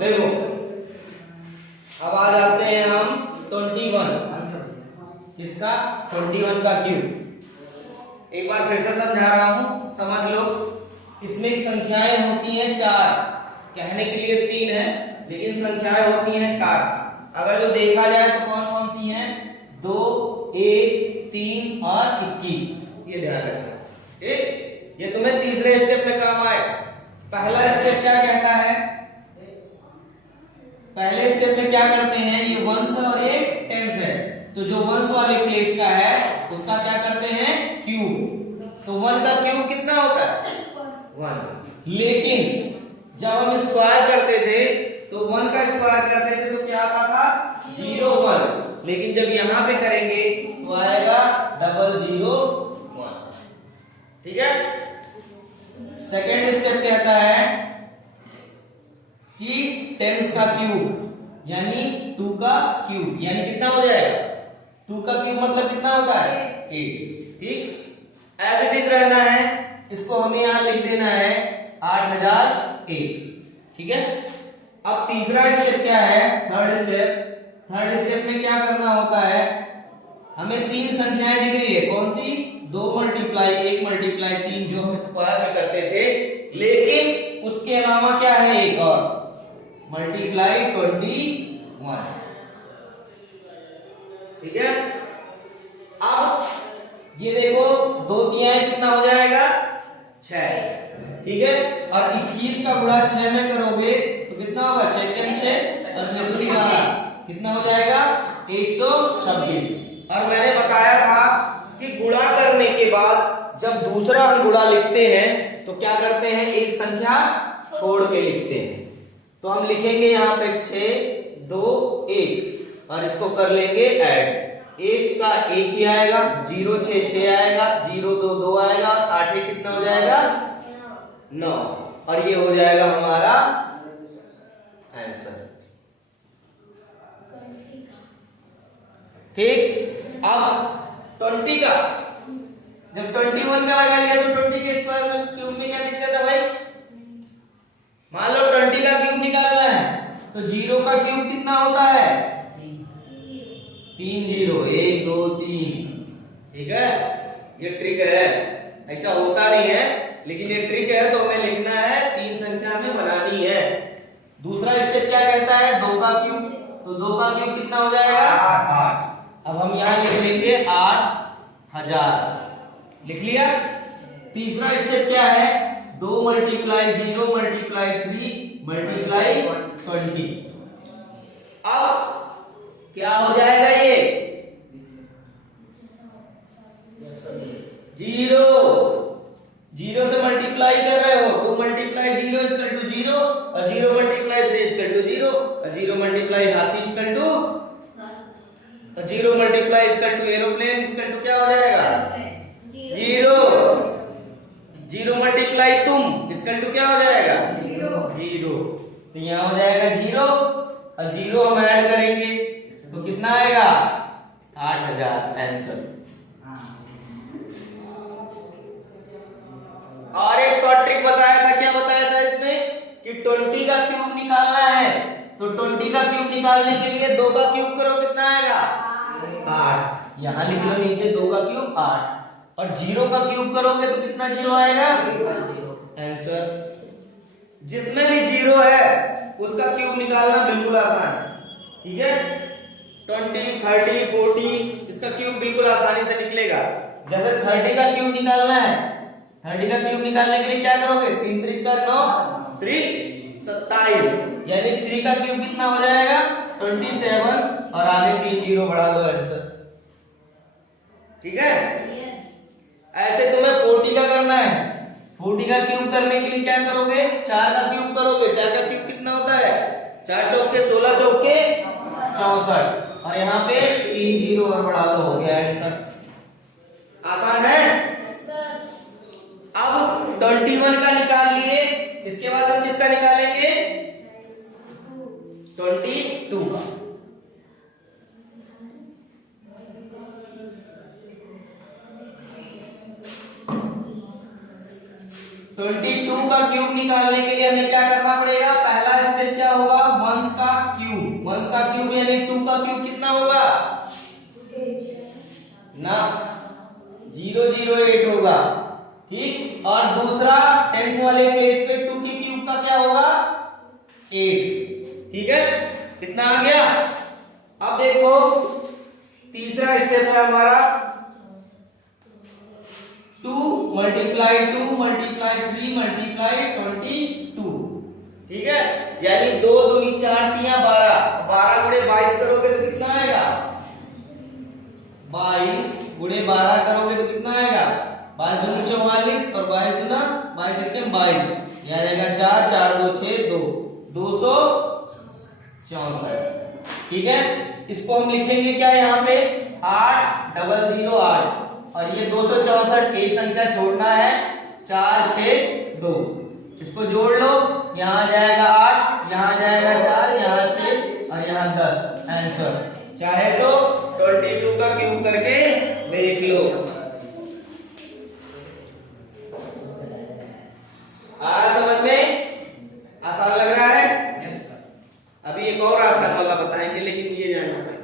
देखो अब आ जाते हैं हम 21, इसका 21 का क्यूब। एक बार फिर से समझा रहा हूं, समझ लो। इसमें संख्याएं होती हैं 4, कहने के लिए 3 है लेकिन संख्याएं होती हैं 4। अगर जो देखा जाए तो कौन कौन सी हैं? 2, 1, 3 और 21। ये ध्यान रखना, ठीक। ये तुम्हें तीसरे स्टेप में काम आए। पहला स्टेप क्या कहता है? पहले स्टेप में क्या करते हैं? ये वंस और ये टेंस है, तो जो वंस वाले प्लेस का है उसका क्या करते हैं? क्यूब। तो 1 का क्यूब कितना होता है? 1। लेकिन जब हम स्क्वायर करते थे तो 1 का स्क्वायर करते थे तो क्या आता था? 0, 1। लेकिन जब यहां पे करेंगे तो आएगा 0, 1। ठीक है। सेकेंड स्टेप कहता है कि 10 का क्यूब यानी 2 का क्यूब, यानी कितना हो जाएगा? 2 का क्यूब मतलब कितना होता है? 8। ठीक, एज इट इज रहना है, इसको हमें यहां लिख देना है 8001। ठीक है। अब तीसरा स्टेप क्या है? थर्ड स्टेप में क्या करना होता है? हमें 3 संख्याएं दिख रही है, कौन सी? 2 मल्टीप्लाई 1 मल्टीप्लाई 3 जो हम स्क्वायर में करते थे, लेकिन उसके अलावा क्या है? एक और मल्टीप्लाई 21। ठीक है। अब ये देखो 2 तिहाई कितना हो जाएगा? 6। ठीक है। और 21 का गुणा 6 में करोगे तो कितना होगा? 6 के 6 और 6 दूनी 12, कितना हो जाएगा? 126। और मैंने बताया था कि गुणा करने के बाद जब दूसरा हम गुणा लिखते हैं तो क्या करते हैं? एक संख्या छोड़ के लिखते हैं। तो हम लिखेंगे यहां पे 6, 2, 1 और इसको कर लेंगे ऐड। 1 का 1 ही आएगा, 0 6 6 आएगा, 0 2 2 आएगा, 8 1 कितना हो जाएगा? 9। और ये हो जाएगा हमारा आंसर। ठीक। अब 20 का, जब 21 का लगा लिया तो 20 के स्क्वायर में क्यूब में क्या दिक्कत है भाई? मान लो 20 का क्यूब निकालना है तो 0 का क्यूब कितना होता है? 3 0, 1 2 3। ठीक है, ये ट्रिक है, ऐसा होता नहीं है लेकिन ये ट्रिक है, तो हमें लिखना है 3 संख्या में बनानी है। दूसरा स्टेप क्या कहता है? 2 का क्यूब, तो 2 का क्यूब कितना हो जाएगा? 8। अब हम यहां लिख लेंगे 8000। लिख लिया। तीसरा स्टेप क्या है? 2 मल्टीप्लाई 0 मल्टीप्लाई 3 मल्टीप्लाई 20। अब क्या हो जाएगा? ये 0 से मल्टीप्लाई कर रहे हो, 2 मल्टीप्लाई 0 इक्वल टू 0 और 0 मल्टीप्लाई 3 इक्वल टू 0 और 0 मल्टीप्लाई हाथी equal to 0 multiply equal to aeroplane equal to क्या हो जाएगा? 0 मल्टीप्लाई तुम इक्वल टू क्या हो जाएगा? 0। तो यहां हो जाएगा 0 और 0 हम ऐड करेंगे तो कितना आएगा? 8000 आंसर। और एक शॉर्ट ट्रिक बताया था, क्या बताया था इसमें? कि 20 का क्यूब निकालना है तो 20 का क्यूब निकालने के लिए 2 का क्यूब करो, कितना आएगा? 8। यहां लिख लो नीचे 2 का क्यूब 8 और 0 का क्यूब करोगे तो कितना 0 आएगा? आंसर। जिसमें भी 0 है उसका क्यूब निकालना बिल्कुल आसान है। ठीक है। 20 30 40 इसका क्यूब बिल्कुल आसानी से निकलेगा। जैसे 30 का क्यूब निकालना है, 30 का क्यूब निकालने के लिए क्या करोगे? 3 3 का 9 3 27, यानी 3 का क्यूब कितना हो जाएगा? 27 और आगे 3 0 बढ़ा दो आंसर। ठीक है। ऐसे तुम्हें 40 का करना है। 40 का क्यूब करने के लिए क्या करोगे? 4 का क्यूब करोगे। 4 का क्यूब कितना होता है? 4 चौके 16 चौके 64 और यहाँ पे 3 0 और बढ़ा दो, हो गया आंसर। आसान है। अब 21 का निकाल लिए, इसके बाद हम किसका निकालेंगे? 22 का। 22 का क्यूब निकालने के लिए हमें क्या करना पड़ेगा? पहला 008 होगा। ठीक, और दूसरा टेंस वाले प्लेस पे 2 के क्यूब का क्या होगा 8। ठीक है, कितना आ गया। अब देखो तीसरा स्टेप है हमारा 2 मल्टीप्लाई 2 मल्टीप्लाई 3 मल्टीप्लाई 22। ठीक है, यानी 2 दूनी 4 तिया 12, 12 गुणे 22 करोगे तो कितना आएगा 22 गुणे 12 करोगे तो कितना आएगा 22 दूनी 44 और 22 गुना 22 एक 22, यह आ जाएगा 4 4 2 6 2 264। ठीक है, इसको हम लिखेंगे क्या यहाँ पे 8008 और ये 264 एक संख्या छोड़ना है 4 6 2, इसको जोड़ लो, यहाँ आ जाएगा 8, यहाँ आ जाएगा 4, यहाँ 6 और यहाँ 10। आंसर चाहे तो 22 का क्यूब करके देख लो। आया समझ में, आसान लग रहा है। अभी एक और आसान वाला बताएंगे, लेकिन ये जानना पड़ेगा,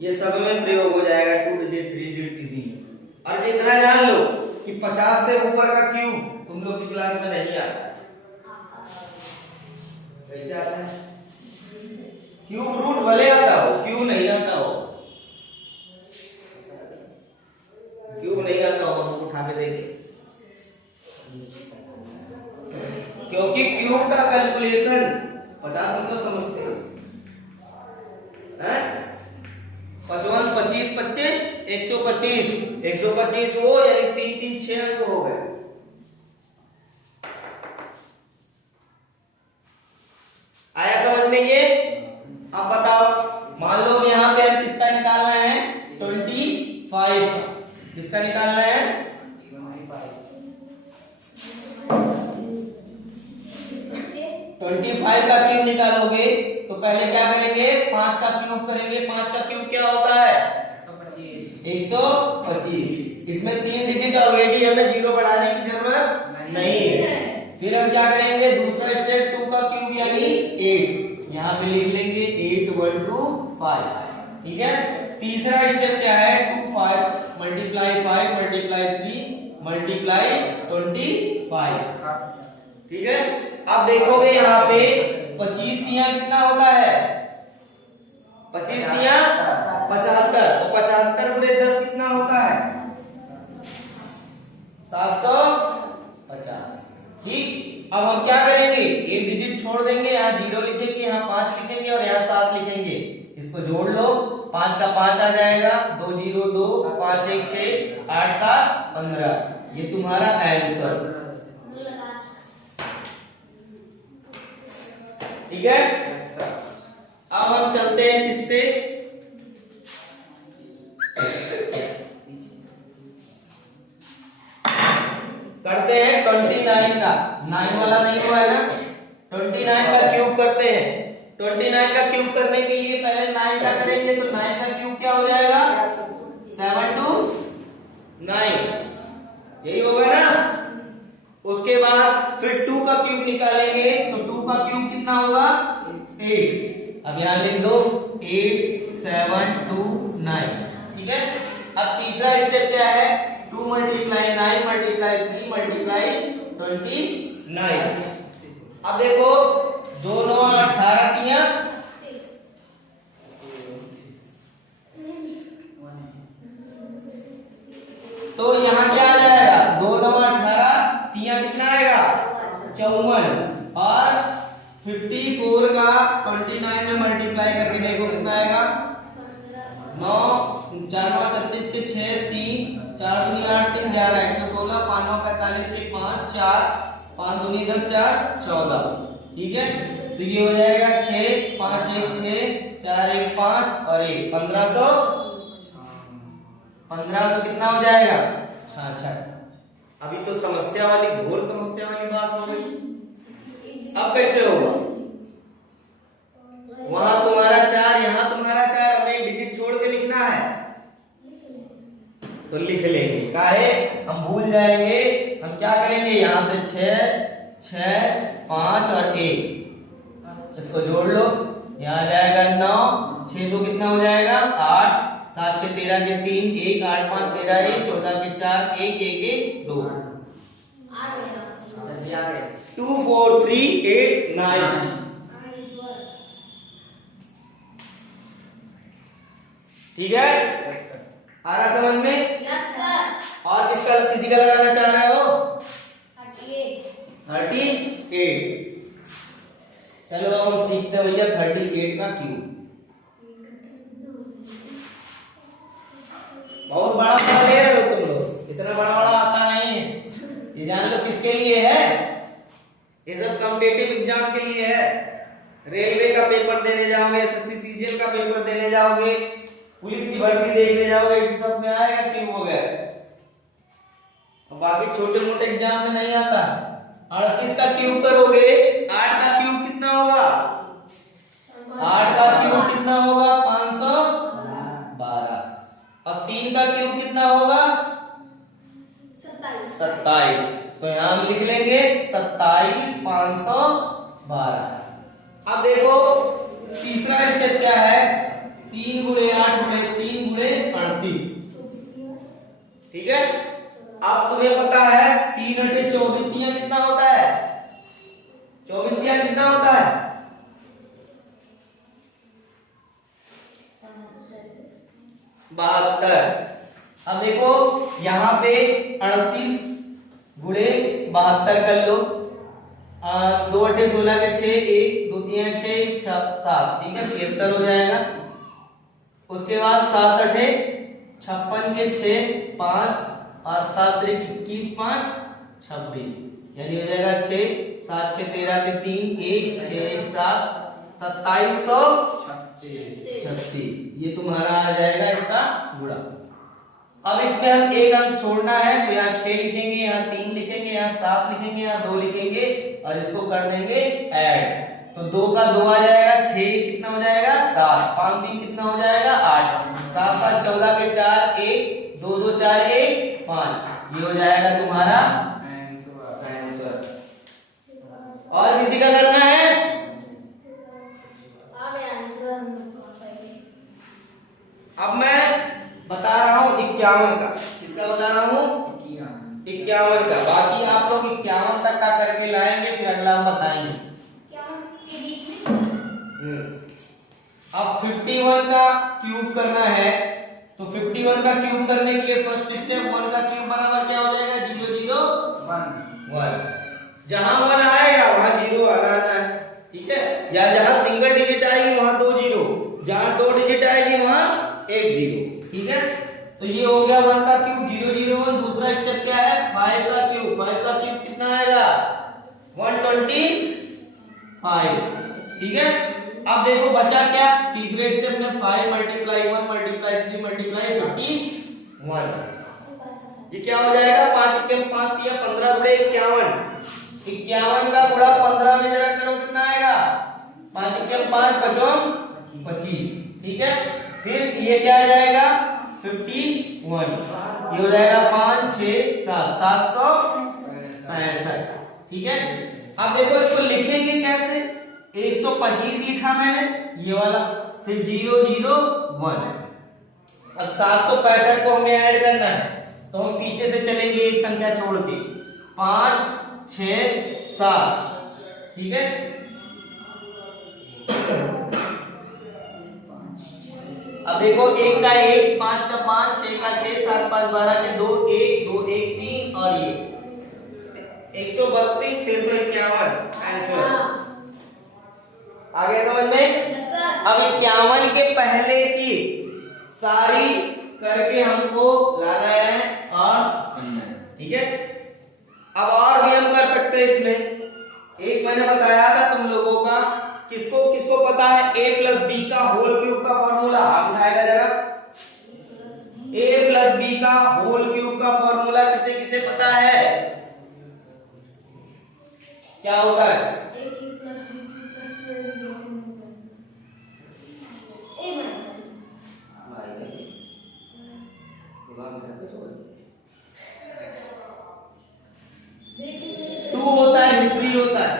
ये सब में प्रयोग हो जाएगा 2 डिजिट 3 डिजिट इजी। और इतना जान लो कि 50 से ऊपर का क्यूब तुम लोग की क्लास में नहीं आता। कैसे आता है, क्यूब रूट भले आता हो, क्यूब नहीं आता हो, क्यूब नहीं आता हो तो उठा के देखे, क्योंकि क्यूब का कैलकुलेशन 50 मतलब समझते हैं 55 25 25 125, 125 हो यानी 3 3 6 अंक हो गए। आया समझ में ये। अब बताओ, मान लो यहाँ पे हम किसका निकालना है 25 का, किसका निकालना है 25 का क्यूब निकालोगे तो पहले क्या करेंगे 5 का क्यूब करेंगे। 5 का क्यूब क्या होता है 125। इसमें 3 डिजिट ऑलरेडी, हमें 0 बढ़ाने की जरूरत नहीं है। फिर हम क्या करेंगे दूसरा स्टेप 2 का क्यूब यानी 8, यहाँ पे लिख लेंगे 8 1 2 5। ठीक है, तीसरा स्टेप क्या है 2 5 मल्टीप्लाई 5 मल्टीप्लाई 3 मल्टीप्लाई 25। ठीक है, अब देखोगे यहाँ पे 25 तिया कितना होता है 25 तिया 75, तो 75 गुणे 10 कितना होता है 750। ठीक, अब हम क्या करेंगे एक डिजिट छोड़ देंगे, यहाँ 0 लिखेंगे, यहाँ 5 लिखेंगे और यहाँ 7 लिखेंगे। इसको जोड़ लो, 5 का 5 आ जाएगा 2 0 2 5 1 6 8 7 15। ये तुम्हारा आंसर। ठीक है, अब हम चलते हैं किस पे करते हैं 29 का। 9 वाला नहीं हुआ है ना, 29 का क्यूब करते हैं। 29 का क्यूब करने के लिए पहले 9 का करेंगे, तो 9 का क्यूब क्या हो जाएगा 7 2 9, यही होगा ना। उसके बाद फिर 2 का क्यूब निकालेंगे, तो 2 का क्यूब कितना होगा 8। अब यहां लिख दो 8 7 2 9। ठीक है, अब तीसरा स्टेप क्या है 2 मल्टीप्लाई 9 मल्टीप्लाई 3 मल्टीप्लाई 29। अब देखो 2 9 18 तिया, तो यहाँ क्या आ जाएगा 2 9 18 तिया कितना आएगा 54, और 54 का 29 में मल्टीप्लाई करके देखो कितना आएगा 9 4 9 36 के 6 3 4 दूनी 8 3 11 116 5 9 45 के 5 4 5 दूनी 10 4 14। ठीक है, तो ये हो जाएगा 6 5 1 6 4 1 5 और 1 1500 कितना हो जाएगा 66। अभी तो समस्या वाली घोर समस्या वाली बात हो गई। अब कैसे होगा, वहां तुम्हारा 4 यहाँ तुम्हारा 4, हमें डिजिट छोड़ के लिखना है तो लिख लेंगे, काहे हम भूल जाएंगे। हम क्या करेंगे यहाँ से 6 6 5 और 1, इसको जोड़ लो, यहाँ आ जाएगा 9 6 2 कितना हो जाएगा 8 7 6 13 13 के 3 1 8 5 13 1 14 के 4 1 1 1 2 2 4 3 8 9। ठीक है, आ रहा समझ में? Yes sir. और किसी का लगाना चाह रहे हो? 38। चलो अब हम सीखते हैं भैया 38 का क्यूब। बहुत बड़ा बड़ा ले रहे हो तुम लोग, इतना बड़ा बड़ा आता नहीं है। ये जान लो किसके लिए है, ये सब कॉम्पिटिटिव एग्जाम के लिए है। रेलवे का पेपर देने जाओगे, एसएससी सीजीएल का पेपर देने जाओगे, पुलिस की भर्ती देखने जाओगे, इसी सब में आएगा क्यूब वगैरह। और बाकी छोटे मोटे एग्जाम में नहीं आता। 38 का क्यूब करोगे, 8 का क्यूब कितना होगा? 8 का क्यूब कितना होगा? 512। और 3 का क्यूब कितना होगा? 27। तो यहां हम लिख लेंगे 27 512। अब देखो तीसरा स्टेप क्या है? 3 गुणे 8 गुणे 3 गुणे 38। ठीक है, अब तुम्हें पता है 3 अटे 24 दिया कितना होता है? 24 दिया कितना होता है? 72। अब देखो यहाँ पे 38 गुणे 72 कर लो। 2 अटे 16 के 6 1 2 3 6 7। ठीक है, 76 हो जाएगा। उसके बाद 7 अटे 56 के 6 5 और 7 3 21 5 26, यानी हो जाएगा 6 7 6 13 के 3 1 6 1 7 2736। ये तुम्हारा आ जाएगा इसका गुणा। अब इसमें हम एक अंक छोड़ना है, तो यहाँ 6 लिखेंगे, यहाँ 3 लिखेंगे, यहाँ 7 लिखेंगे, यहाँ 2 लिखेंगे और इसको कर देंगे ऐड। तो 2 का 2 आ जाएगा, 6 कितना हो जाएगा? 7, 5 3 कितना हो जाएगा? 8, 7 7 14 के 4 1 2 2 4 1 5। ये हो जाएगा तुम्हारा आंसर। और किसी का करना है? अब मैं बता रहा हूं 51 का। किसका बता रहा हूं? 51 का। बाकी आप लोग 51 तक का करके लाएंगे, फिर अगला हम बताएंगे। अब 51 का क्यूब करना है, तो 51 का क्यूब करने के लिए फर्स्ट स्टेप 1 का क्यूब बराबर क्या हो जाएगा? 0 0 1। जहां 1 आएगा वहां 0 आना है। ठीक है, या जहां सिंगल डिजिट आएगी वहां 2 0, जहां 2 डिजिट आएगी वहां 1 0। ठीक है, तो ये हो गया 1 का क्यूब 0 0 1। दूसरा स्टेप क्या है? 5 का क्यूब। 5 का क्यूब कितना आएगा? 125। ठीक है, अब देखो बचा क्या? तीसरे स्टेप में 5 × 1 × 3 × 51। ये क्या हो जाएगा? 5 के 5 दिया 15 गुणे 51। 51 का गुणा 15 में जरा करो, कितना आएगा? 5 के 5 55 25। ठीक है, फिर ये क्या आ जाएगा? 51। ये हो जाएगा 5 6 7 765। ठीक है, अब देखो इसको लिखेंगे कैसे? 125 लिखा मैंने, ये वाला, फिर 0 0 1। अब 765 को हमें ऐड करना है, तो हम पीछे से चलेंगे एक संख्या छोड़ के, 5 6 7। ठीक है, अब देखो 1 का 1 5 का 5 6 का 6 7 5 12 के 2 1 2 1 3 और ये 132 651 आंसर। आगे समझ में? अब 51 के पहले की सारी करके हमको लाना है और करना है। ठीक है, अब और भी हम कर सकते हैं इसमें। एक मैंने बताया था तुम लोगों का, किसको किसको पता है a + b का होल क्यूब का फॉर्मूला? आप उठाएगा जरा। a + b का होल क्यूब का फॉर्मूला किसे किसे पता है? क्या होता है? टू होता है, 3 होता है।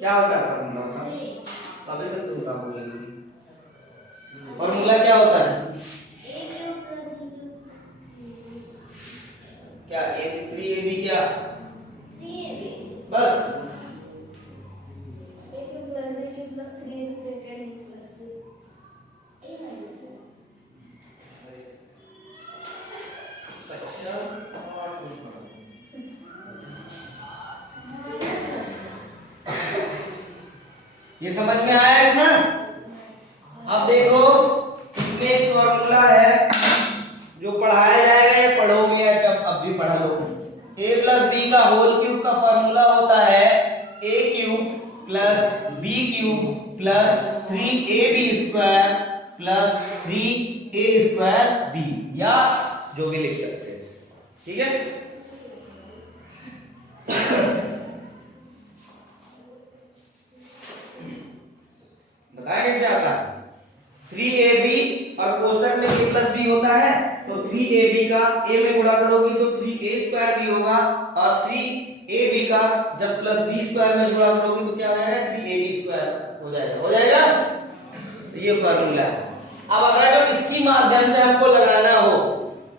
क्या होता है फॉर्मूला का? अभी तक तुम का बोलेंगे फॉर्मूला क्या होता है? क्या ए 3ab क्या बस? ये समझ में आया ना? अब देखो इसमें एक फॉर्मूला है जो पढ़ाया जाएगा, ये पढ़ोगे या जब अब भी पढ़ा लो। a प्लस बी का होल क्यूब का फॉर्मूला होता है a cube plus b cube plus 3ab square plus 3a square b, या जो भी लिख सकते हैं। ठीक है, बताया कैसे आता है? 3ab और कोष्टक में a प्लस बी होता है, तो 3ab का a में गुणा करोगे तो 3a स्क्वायर b होगा, और 3ab का जब प्लस b स्क्वायर में गुणा करोगे तो क्या हो जाएगा? 3ab स्क्वायर हो जाएगा। हो जाएगा, ये फार्मूला है। अब अगर जो इसकी माध्यम से हमको लगाना हो,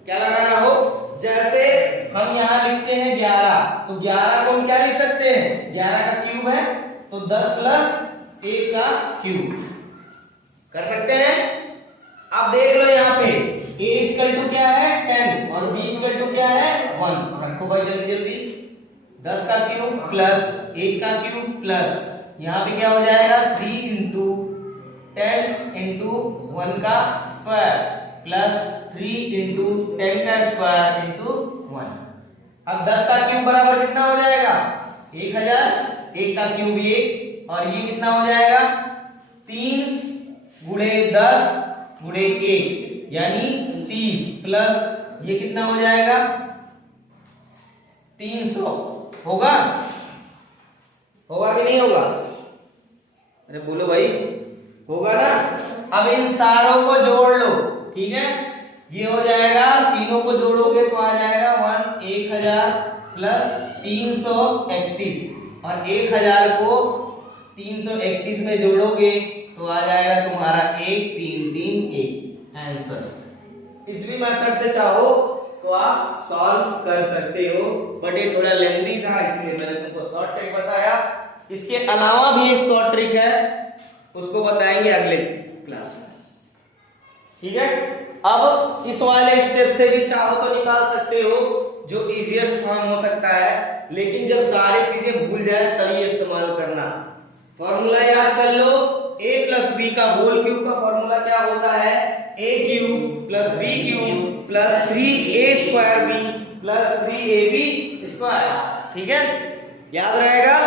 क्या लगाना हो? जैसे हम यहाँ लिखते हैं 11, तो 11 को हम क्या लिख सकते हैं? 11 का क्यूब है तो 10 प्लस 1 का क्यूब कर सकते हैं। अब देख लो यहाँ पे a इक्वल टू क्या है? 10 और b इक्वल टू क्या है? 1। रखो भाई जल्दी जल्दी। 10 का क्यूब प्लस 1 का क्यूब प्लस यहाँ पे क्या हो जाएगा? 3 इंटू 10 इंटू 1 का स्क्वायर प्लस 3 इंटू 10 का स्क्वायर इंटू 1। अब 10 का क्यूब बराबर कितना हो जाएगा? 1000। 1 का क्यूब 1, और ये कितना हो जाएगा? 3 गुणे 10 गुणे 1 यानी 30, प्लस ये कितना हो जाएगा? 300। होगा? होगा कि नहीं होगा? अरे बोलो भाई, होगा ना? अब इन सारों को जोड़ लो, ठीक है? ये हो जाएगा, तीनों को जोड़ोगे तो आ जाएगा 1000 प्लस 331, और 1000 को 331 में जोड़ोगे तो आ जाएगा तुम्हारा 1331 आंसर। इस भी मेथड से चाहो तो आप सॉल्व कर सकते हो, बट ये थोड़ा लेंथी था इसलिए मैंने तुमको शॉर्ट ट्रिक बताया। इसके अलावा भी एक शॉर्ट ट्रिक है, उसको बताएंगे अगले क्लास में। ठीक है, अब इस वाले स्टेप से भी चाहो तो निकाल सकते हो, जो इजीएस्ट फॉर्म हो सकता है, लेकिन जब सारी चीजें भूल जाए तभी इस्तेमाल करना। फॉर्मूला याद कर लो, a प्लस बी का होल क्यूब का फॉर्मूला क्या होता है? a cube plus b cube plus 3a square b plus 3ab square. ठीक है, याद रहेगा।